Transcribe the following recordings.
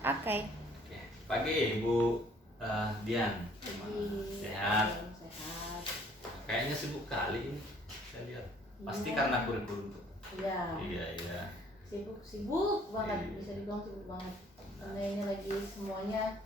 Oke. Oke. Pagi Ibu Dian. Gimana? Sehat? Sehat. Kayaknya sibuk kali ini. Saya lihat. Pasti Iya. karena kurikulum tuh. Iya. Iya. Sibuk banget, Iya. bisa dibilang sibuk banget. Karena ini lagi semuanya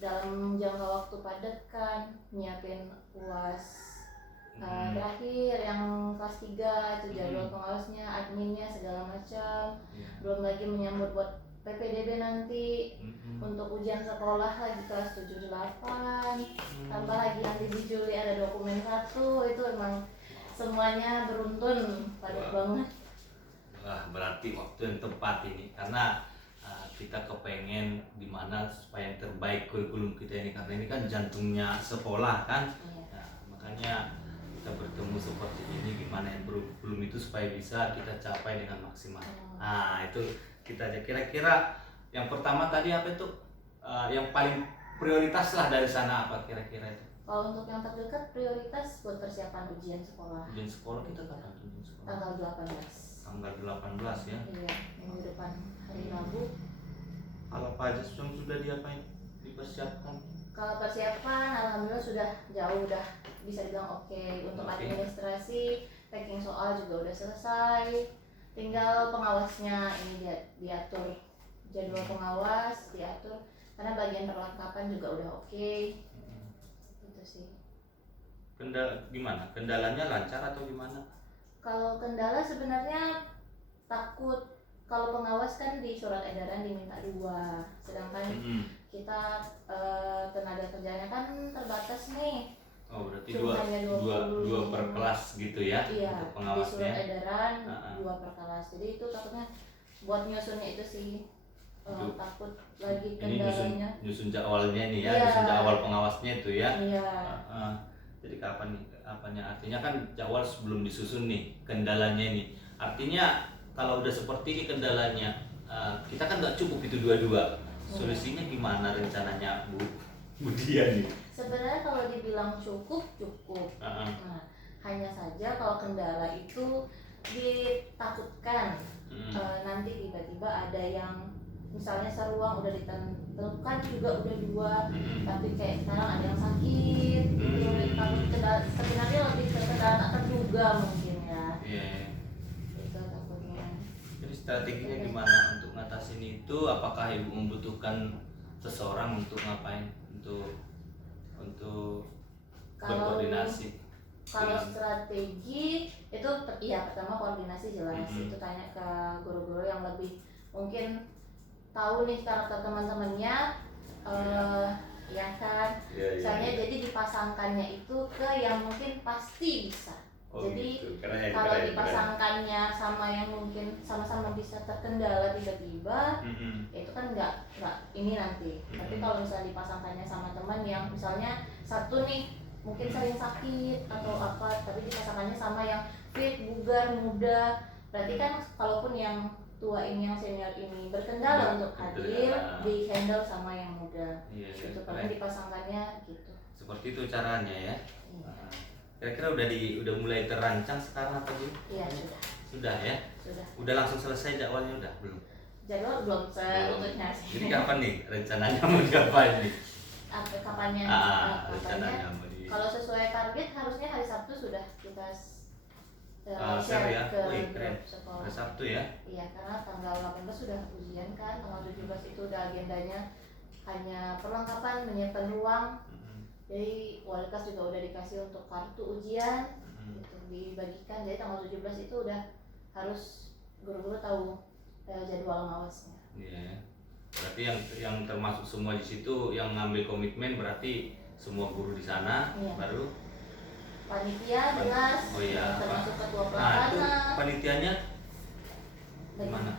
dalam jangka waktu padat kan, nyiapin UAS terakhir yang kelas 3 itu jadwal pengawasnya, adminnya segala macam. Iya. Belum lagi menyambut buat PPDB nanti. Untuk ujian sekolah lagi kelas 7 8. Tambah lagi nanti di Juli ada dokumen 1. Itu emang semuanya beruntun, padat banget. Wah, berarti waktu yang tepat ini karena kita kepengen gimana supaya yang terbaik kurikulum kita ini, karena ini kan jantungnya sekolah kan. Nah, makanya kita bertemu seperti ini, gimana yang kurikulum itu supaya bisa kita capai dengan maksimal. Nah, itu kita aja. Kira-kira yang pertama tadi apa itu yang paling prioritas lah dari sana, apa kira-kira itu? Kalau untuk yang terdekat prioritas buat persiapan ujian sekolah. Ujian sekolah kita kapan ujian sekolah? Tanggal 18. Tanggal 18 ya? Iya, minggu depan hari Rabu. Kalau apa aja sudah diapain? Dipersiapkan? Kalau persiapan alhamdulillah sudah jauh, udah bisa dibilang oke. Untuk administrasi, packing soal juga udah selesai. Tinggal pengawasnya ini diatur. Jadwal pengawas diatur. Karena bagian perlengkapan juga udah oke. Itu sih. Gimana? Kendalanya lancar atau gimana? Kalau kendala sebenarnya takut, kalau pengawas kan di surat edaran diminta 2, sedangkan kita tenaga kerjanya kan terbatas nih. Oh, berarti hanya dua per kelas gitu ya? Iya, untuk pengawasnya. di surat edaran 2 per kelas. Jadi itu takutnya buat nyusunnya itu sih takut lagi kendalanya. Ini nyusun jadwalnya nih ya, Iya. nyusun jadwal pengawasnya itu ya. Iya. Jadi kapan nih? Apanya? Artinya kan jadwal sebelum disusun nih, kendalanya ini. Artinya kalau udah seperti ini kendalanya, kita kan nggak cukup itu dua-dua. Solusinya gimana rencananya Bu Dian nih? Sebenarnya kalau dibilang cukup. Nah, hanya saja kalau kendala itu ditakutkan nanti tiba-tiba ada yang misalnya seruang udah ditentukan juga udah 2, tapi kayak sekarang ada yang sakit. Sebenarnya lebih ke kendala tak terduga mungkin ya. Itu takutnya. Jadi strateginya gimana untuk ngatasin itu? Apakah Ibu membutuhkan seseorang untuk ngapain? Untuk berkoordinasi? Kalau strategi itu iya, pertama koordinasi jelas. Itu tanya ke guru-guru yang lebih mungkin tahu nih karakter teman-temannya, ya kan. Misalnya jadi dipasangkannya itu ke yang mungkin pasti bisa. Jadi gitu. Keren, kalau dipasangkannya sama yang mungkin sama-sama bisa terkendala tiba-tiba, itu kan nggak ini nanti. Tapi kalau misalnya dipasangkannya sama teman yang misalnya satu nih mungkin sering sakit atau apa, tapi dipasangkannya sama yang fit, bugar, muda, berarti kan kalaupun yang tua ini, yang senior ini berkendala untuk hadir, di handle sama yang muda. Itu karena dipasangkannya gitu. Seperti itu caranya ya. Kira-kira udah mulai terancang sekarang atau belum? Iya, sudah. Sudah ya? Sudah. Udah langsung selesai jadwalnya udah belum? Jadwal belum seutuhnya sih. Jadi kapan nih rencananya mau diapain nih? Kapannya? Rencananya mau kalau sesuai target harusnya hari Sabtu sudah kita share ya? ke Keren. sekolah. Hari Sabtu ya? Iya, karena tanggal 18 sudah ujian kan, tanggal 17 itu udah agendanya hanya perlengkapan, menyiapkan ruang. Jadi wali kelas juga udah dikasih untuk kartu ujian, itu dibagikan. Jadi tanggal 17 itu udah harus guru-guru tahu jadwal ngawasnya. Iya. Berarti yang termasuk semua di situ yang ngambil komitmen berarti semua guru di sana. Iya. Baru panitia jelas. Oh iya. Termasuk ketua Nah, itu pelaksana. panitianya gimana?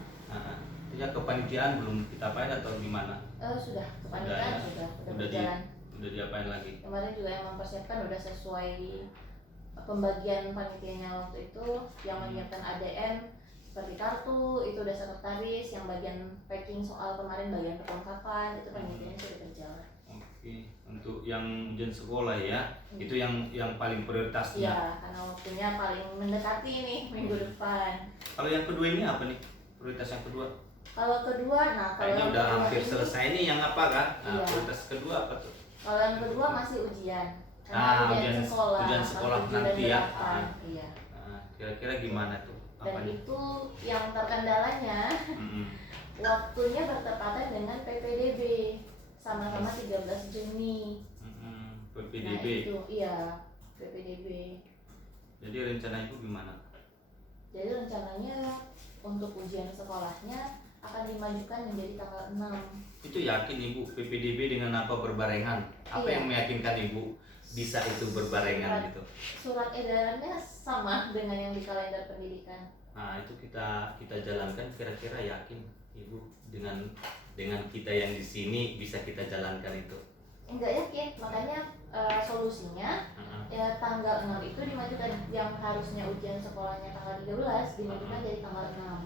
Ya kepanitiaan belum kita apain atau gimana? Sudah, kepanitiaan sudah berjalan. Udah diapain lagi? Kemarin juga yang mempersiapkan udah sesuai pembagian panitianya waktu itu, yang menyiapkan ADM seperti kartu, itu udah sekretaris, yang bagian packing soal kemarin bagian perlengkapan, itu panitianya sudah berjalan. Oke, untuk yang ujian sekolah ya, itu yang paling prioritasnya. Iya, karena waktunya paling mendekati nih minggu depan. Kalau yang kedua ini apa nih? Prioritas yang kedua? Kalau kedua, nah kalau Kayaknya yang udah kedua hampir ini, selesai nih yang apa kan? Nah, Iya. prioritas kedua apa tuh? kalau yang kedua masih ujian. Karena Ah, ujian sekolah, ujian kelas sekolah 7 dan nanti ya. 8, iya. Nah, kira-kira gimana tuh? Dan Apanya? itu yang terkendalanya Mm-mm. waktunya bertepatan dengan PPDB, sama-sama 13 Juni. Mm-mm. Nah PPDB. itu, iya PPDB. Jadi rencana ibu gimana? Jadi rencananya untuk ujian sekolahnya akan dimajukan menjadi tanggal 6. Itu yakin ibu PPDB dengan apa berbarengan? Apa Iya. yang meyakinkan ibu bisa itu berbarengan gitu? Surat edarannya sama dengan yang di kalender pendidikan. Nah itu kita jalankan, kira-kira yakin ibu dengan kita yang di sini bisa kita jalankan itu? Enggak yakin, makanya solusinya ya tanggal 6 itu dimajukan, yang harusnya ujian sekolahnya tanggal 13 dimajukan jadi tanggal 6.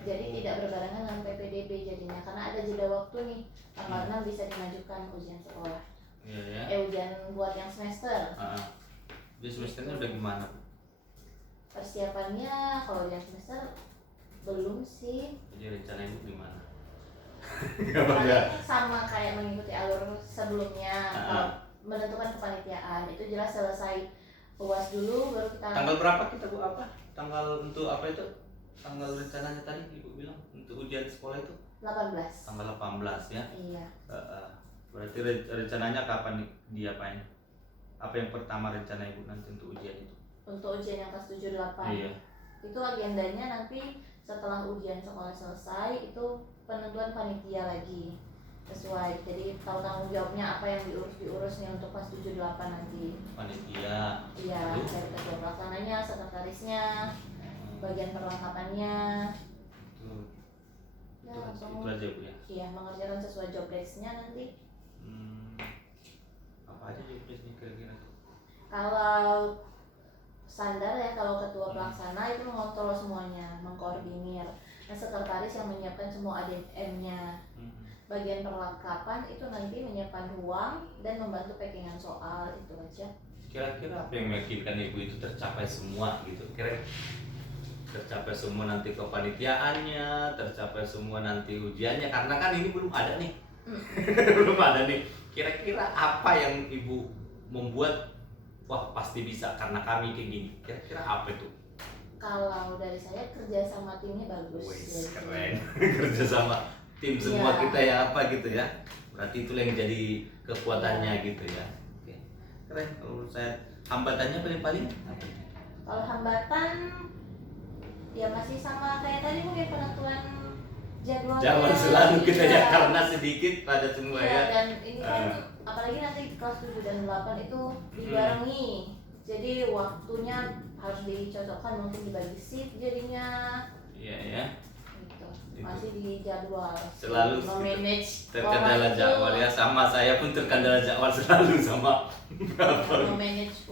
Jadi tidak berbarengan dengan PPDB jadinya, karena ada jeda waktu nih. Tanggal 6 bisa dimajukan ujian sekolah. Iya ya. Ujian buat yang semester. Jadi semesternya udah gimana? Persiapannya kalau ujian semester belum sih. Jadi rencana ibu gimana? Paling sama kayak mengikuti alur sebelumnya. Kalau menentukan kepanitiaan itu jelas selesai UAS dulu baru kita. Tanggal berapa kita bu apa? Tanggal untuk apa itu? Tanggal rencananya tadi ibu bilang untuk ujian sekolah itu? 18. Tanggal 18 ya. Iya. Berarti rencananya kapan nih diapain? Apa yang pertama rencana ibu nanti untuk ujian itu? Untuk ujian yang kelas 7 8. Iya. Itu agendanya nanti setelah ujian sekolah selesai itu penentuan panitia lagi sesuai. Jadi tahu tanggung jawabnya apa yang diurus nih untuk kelas 7 8 nanti. Panitia. Iya, dari ketua pelaksananya, sekretarisnya, bagian perlengkapannya. Ya, Itu langsung aja bu ya. iya, mengerjakan sesuai job desk-nya nanti. Apa aja job desk-nya kira-kira? Kalau standar ya, kalau ketua pelaksana itu mengontrol semuanya, mengkoordinir. Nah, sekretaris yang menyiapkan semua ADM-nya. Bagian perlengkapan itu nanti menyiapkan ruang dan membantu packingan soal, itu aja. Kira-kira apa yang meyakinkan ibu itu tercapai semua gitu? Kira tercapai semua nanti kepanitiaannya, tercapai semua nanti ujiannya, karena kan ini belum ada nih. Belum ada nih. Kira-kira apa yang ibu membuat wah pasti bisa karena kami kayak gini? Kira-kira apa itu? Kalau dari saya kerja sama timnya bagus. Wes, Jadi, keren. Kerja sama tim semua Iya. kita ya apa gitu ya. Berarti itu yang jadi kekuatannya gitu ya. Oke. Keren. Kalau menurut saya hambatannya paling-paling apa? kalau hambatan ya masih sama kayak tadi, mungkin penentuan jadwalnya. Jangan selalu kita ya Iya. karena sedikit pada semua Iya, ya. dan ini kan apalagi nanti kelas 7 dan 8 itu dibarengi. Jadi waktunya harus dicocokkan, mungkin dibagi shift jadinya. Iya ya. Gitu. Masih di jadwal. Selalu memanage terkendala jadwal ya, sama saya pun terkendala jadwal selalu sama memanage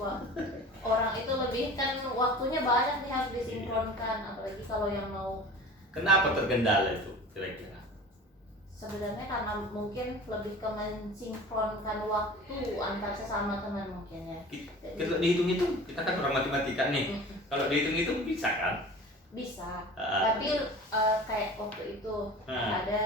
orang itu lebih kan waktunya banyak nih, harus disinkronkan, apalagi kalau yang mau. Kenapa terkendala itu kira-kira? Sebenarnya karena mungkin lebih ke mensinkronkan waktu antar sesama teman mungkin ya. Kalau dihitung-hitung, kita kan orang matematika nih. Kalau dihitung-hitung bisa kan? Bisa. Tapi kayak waktu itu ada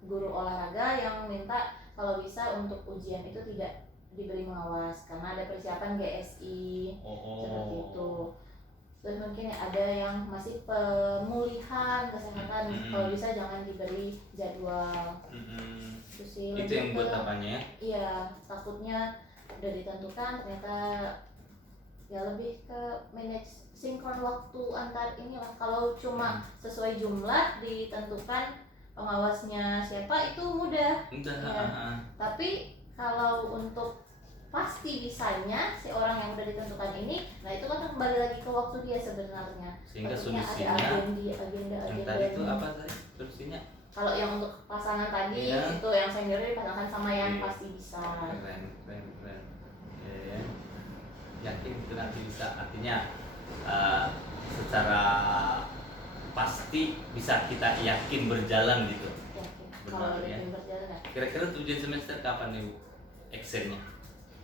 guru olahraga yang minta kalau bisa untuk ujian itu tidak diberi pengawas karena ada persiapan GSI seperti itu. Terus mungkin ada yang masih pemulihan kesehatan, kalau bisa jangan diberi jadwal. Itu sih. Itu yang buat apanya ya? Iya, takutnya udah ditentukan ternyata ya lebih ke manage sinkron waktu antar inilah. Kalau cuma sesuai jumlah ditentukan pengawasnya siapa itu mudah. Ya. Tapi kalau untuk pasti bisanya si orang yang udah ditentukan ini, nah itu kan kembali lagi ke waktu dia sebenarnya. Sehingga tentunya solusinya ada agenda yang tadi itu apa tadi solusinya? Kalau yang untuk pasangan tadi itu yang senior dipasangkan sama yang pasti bisa. Keren. Ya. Yakin itu nanti bisa, artinya secara pasti bisa kita yakin berjalan gitu. Yakin. Benar, Kalau ya. yakin berjalan ya. Kira-kira tujuan semester kapan nih Bu? Actionnya?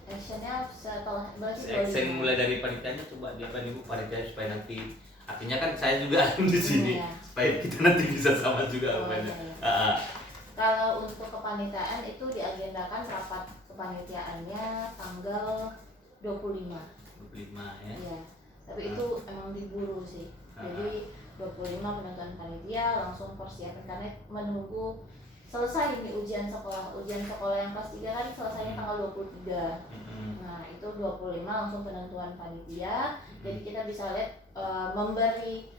Actionnya setelah berarti Action 25. mulai dari panitianya, coba diapain Ibu panitianya supaya nanti artinya kan saya juga di sini Iya. supaya kita nanti bisa sama juga Oh, rupanya. iya. Kalau untuk kepanitiaan itu diagendakan rapat kepanitiaannya tanggal 25. 25 ya. Iya. Tapi itu emang diburu sih. Ah. Jadi 25 penentuan panitia langsung persiapan karena menunggu selesai ini ujian sekolah. Ujian sekolah yang kelas 3 kan selesainya tanggal 23. Nah, itu 25 langsung penentuan panitia. Jadi kita bisa lihat memberi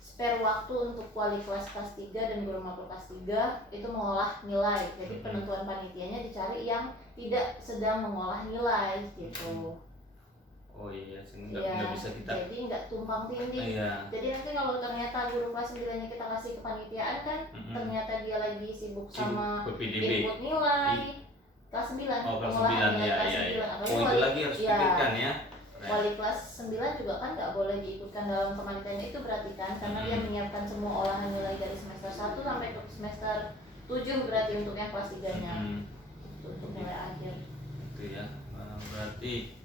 spare waktu untuk wali kelas 3 dan guru mapel kelas 3 itu mengolah nilai. Jadi penentuan panitianya dicari yang tidak sedang mengolah nilai gitu. Oh iya, Iya, nggak bisa kita. jadi nggak tumpang tindih. Iya. Jadi nanti kalau ternyata guru kelas 9-nya kita kasih kepanitiaan kan, ternyata dia lagi sibuk sama PPDB. input nilai kelas 9, Oh, kelas pengolahan 9 nilai ya, kelas ya, 9. ya. Apalagi Oh, itu wali- lagi harus iya, pikirkan ya. wali kelas 9 juga kan nggak boleh diikutkan dalam kepanitiaannya itu berarti kan, karena dia menyiapkan semua olahan nilai dari semester 1 sampai ke semester 7 berarti untuk yang kelas 3-nya. Untuk nilai akhir. Itu ya. Berarti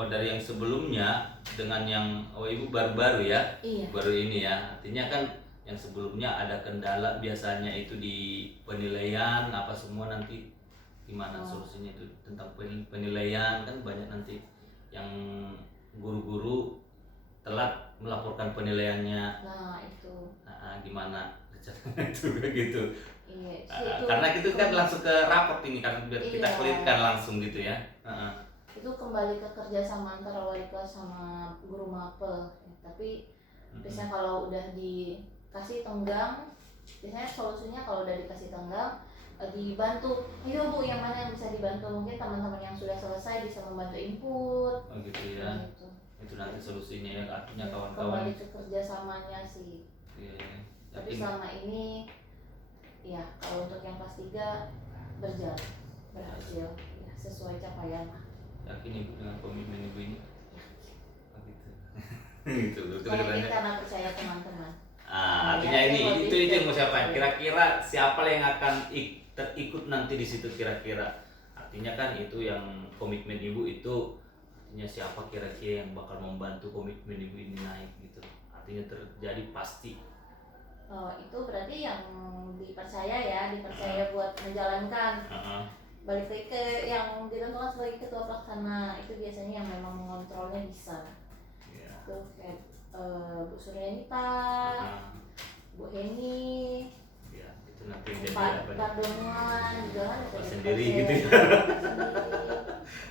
dari yang sebelumnya dengan yang ibu baru-baru ya. Iya. Baru ini ya. Artinya kan yang sebelumnya ada kendala biasanya itu di penilaian apa semua nanti gimana solusinya itu tentang penilaian kan banyak nanti yang guru-guru telat melaporkan penilaiannya. Nah, itu. Gimana itu gitu. Iya, Karena itu kan langsung ke raport ini kan biar kita Iya. klirkan langsung gitu ya. Itu kembali ke kerjasama antara wali kelas sama guru mapel ya, tapi biasanya kalau udah dikasih tenggang, biasanya solusinya kalau udah dikasih tenggang dibantu, ayo Bu yang mana yang bisa dibantu, mungkin teman-teman yang sudah selesai bisa membantu input gitu ya. gitu. Itu nanti solusinya ya, artinya Ya, kawan-kawan. kembali ke kerjasamanya sih. Iya, Tapi yakin. selama ini ya kalau untuk yang kelas 3 berjalan, berhasil ya, sesuai capaian lah. Yakin ibu dengan komitmen ibu ini? Oh, gitu. Gitu loh, Saya kedengarannya. karena percaya teman-teman. Artinya Ya, ini saya itu lebih yang mau siapa? ke- Kira-kira siapa yang akan terikut nanti di situ kira-kira? Artinya kan itu yang komitmen ibu itu artinya siapa kira-kira yang bakal membantu komitmen ibu ini naik gitu. Artinya terjadi pasti. Oh, itu berarti yang dipercaya buat menjalankan. Balik lagi ke yang ditentukan sebagai ketua pelaksana, itu biasanya yang memang mengontrolnya bisa. Ya. Itu kayak Bu Suryanita, Bu Heni, Ya, itu nanti yang jadi Pak apa? Dongan juga kan bisa Sendiri dipercaya. gitu ya. Sendiri.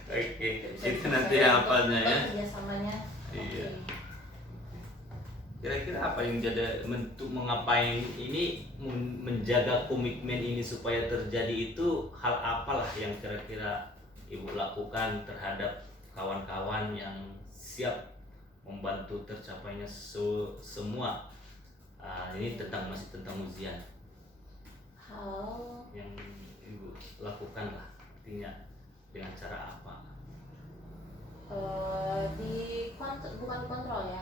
Oke, Bisa itu dipercaya nanti untuk apanya ya. kerjasamanya. Iya. Oke. Kira-kira apa yang jadi untuk mengapain ini menjaga komitmen ini supaya terjadi itu hal apalah yang kira-kira ibu lakukan terhadap kawan-kawan yang siap membantu tercapainya semua. Ini masih tentang ujian Hal yang ibu lakukan lah, artinya dengan cara apa? bukan kontrol ya,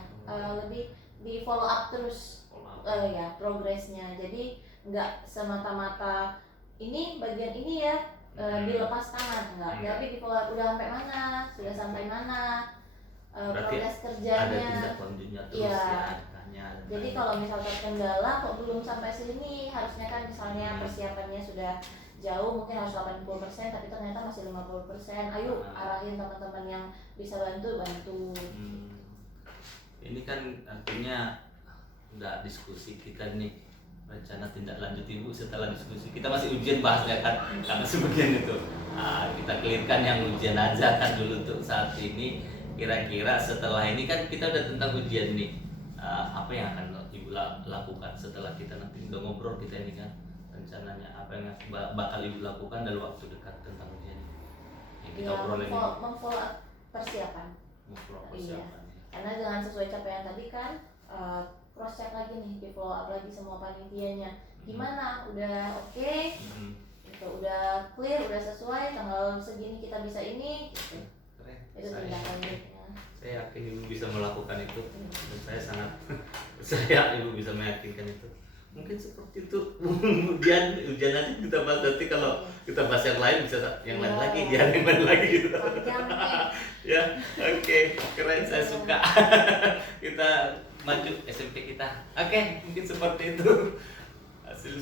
lebih di follow up terus ya progresnya. Jadi nggak semata-mata ini bagian ini ya dilepas tangan, enggak, tapi di follow up udah sampai mana, sudah sampai mana, progres kerjanya. Ada tindak lanjutnya terus Iya. ya. Jadi kalau misal terkendala kok belum sampai sini, harusnya kan misalnya persiapannya sudah jauh, mungkin harus 80%, tapi ternyata masih 50%. Ayo arahin teman-teman yang bisa bantu. Ini kan artinya udah diskusi kita nih, rencana tindak lanjut ibu setelah diskusi. Kita masih ujian bahasnya kan, karena sebagian itu kita clearkan yang ujian aja kan dulu untuk saat ini. Kira-kira setelah ini kan kita udah tentang ujian nih, apa yang akan ibu lakukan setelah kita nanti udah ngobrol kita ini kan, rencananya apa yang bakal ibu lakukan dalam waktu dekat tentang ujian ini yang kita Ya, obrolin ini. memfollow up persiapan. Iya. Karena dengan sesuai capaian tadi kan, cross check lagi nih, di follow up lagi semua panitianya. Gimana? Udah oke? Gitu, udah clear, udah sesuai, tanggal segini kita bisa ini gitu. Keren. Itu tindak lanjutnya. Saya yakin ibu bisa melakukan itu, dan saya sangat percaya ibu bisa meyakinkan itu. Mungkin seperti itu. Kemudian ujian nanti kita bahas, nanti kalau kita bahas yang lain bisa yang lain lagi, dia yang lain lagi gitu. Panjang nih. Ya, oke, keren, saya suka. Kita maju SMP kita. Oke, mungkin seperti itu hasil